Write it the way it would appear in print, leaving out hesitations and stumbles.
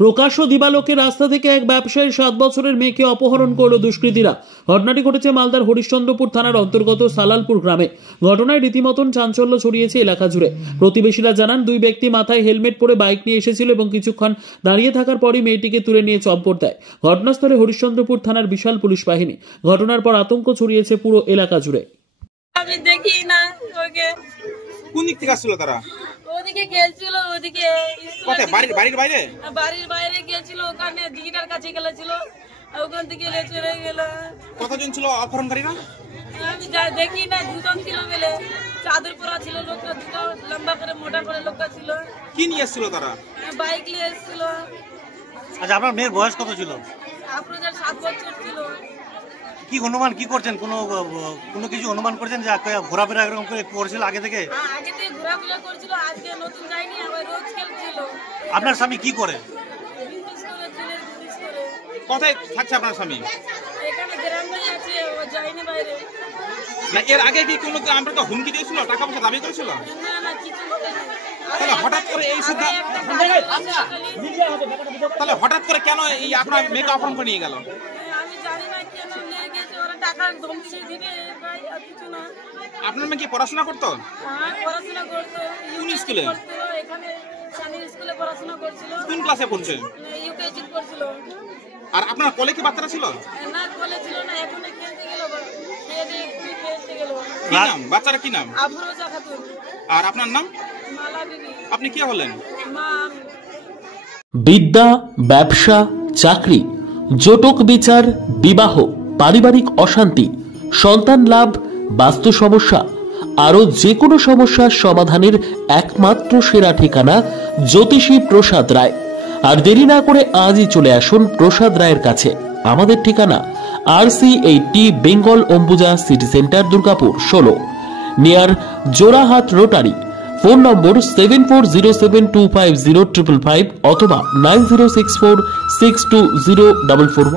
প্রকাশ্য দিবালোকে রাস্তা থেকে এক ব্যবসায়ীর 7 বছরের মেয়েকে অপহরণ করল দুষ্কৃতীরা। ঘটনাটি ঘটেছে মালদার হরিশ্চন্দ্রপুর থানার অন্তর্গত সালালপুর গ্রামে। ঘটনায় রীতিমতন চাঞ্চল্য ছড়িয়েছে এলাকা জুড়ে। প্রতিবেশীরা জানান, দুই ব্যক্তি মাথায় হেলমেট পরে বাইক নিয়ে এসেছিল এবং কিছুক্ষণ দাঁড়িয়ে থাকার পরই মেয়েটিকে তুলে নিয়ে চম্পট দেয়। ঘটনাস্থলে হরিশ্চন্দ্রপুর থানার বিশাল পুলিশ বাহিনী। ঘটনার পর আতঙ্ক ছড়িয়েছে পুরো এলাকা জুড়ে। আমি দেখি না ওকে। কোন দিক থেকে আসছিল তারা? ওদিকে গেছিল, ওদিকে কোথায়? বাড়ির বাইরে? বাড়ির বাইরে গেছিল, ওখানে দিদিটার কাছে গেছিল, ওখান থেকে চলে গেল। কতজন ছিল অপহরণকারীরা? আমি দেখি না, দুজন ছিল বলে। চাদর পরা ছিল লোকটা, দুটো লম্বা করে মোটা করে লোকটা ছিল। কি নিয়ে এসেছিল তারা? বাইক নিয়ে এসেছিল। আচ্ছা, আপনার মেয়ের বয়স কত ছিল? আপনাদের 7 বছর ছিল। কি অনুমান কি করছেন? কোনো কিছু অনুমান করছেন যে ঘোরাফেরা এরকম করে করছিল আগে থেকে? আগে থেকে ঘোরাফেরা করছিল, আজকে নতুন যায়নি, আবার রোজ খেলছিল। আপনার স্বামী কি করে? বিজনেস করে, চুলের বিজনেস করে। কোথায় থাকছে আপনার স্বামী? এখানে গ্রামে আছে, ও যায়নি বাইরে। না, এর আগে কি কোনো আমরা তো হুমকি দিয়েছিল, টাকা পয়সা দাবি করেছিল? না, কিছু বলেনি। তাহলে হঠাৎ করে এই তাহলে হঠাৎ করে কেন এই আপনার মেয়েকে অপহরণ করে নিয়ে গেল? আমি জানি না কেন নিয়ে গেছে, ওরা টাকার ধমকি দিবে, ভাই, আর কিছু না। আপনার মেয়ে কি পড়াশোনা করতো? হ্যাঁ, পড়াশোনা করতো। কোন স্কুলে? এখানে সানি স্কুলে পড়াশোনা করছিল। কোন ক্লাসে পড়ছে? ইউকেজি করছিল। আর আপনার কোলে কি বাচ্চারা ছিল? না, কোলে ছিল না, এখন খেলতে গেল, খেলতে গেল। কি নাম বাচ্চারা? কি নাম? আফরোজা খাতুন। আর আপনার নাম? মালা বিবি। আপনি কে হলেন? মা। বিদ্যা, ব্যবসা, চাকরি, জটক বিচার, বিবাহ, পারিবারিক অশান্তি, সন্তান লাভ, বাস্তু সমস্যা, আরো যে কোনো সমস্যার সমাধানের একমাত্র সেরা ঠিকানা জ্যোতিষী প্রসাদ রায়। আর দেরি না করে আজই চলে আসুন প্রসাদ রায়ের কাছে। আমাদের ঠিকানা RC80 Bengal Ambuja city centre, Durgapur 16, near Jorhat rotary. Phone নম্বর 7407250555 অথবা 9064620441।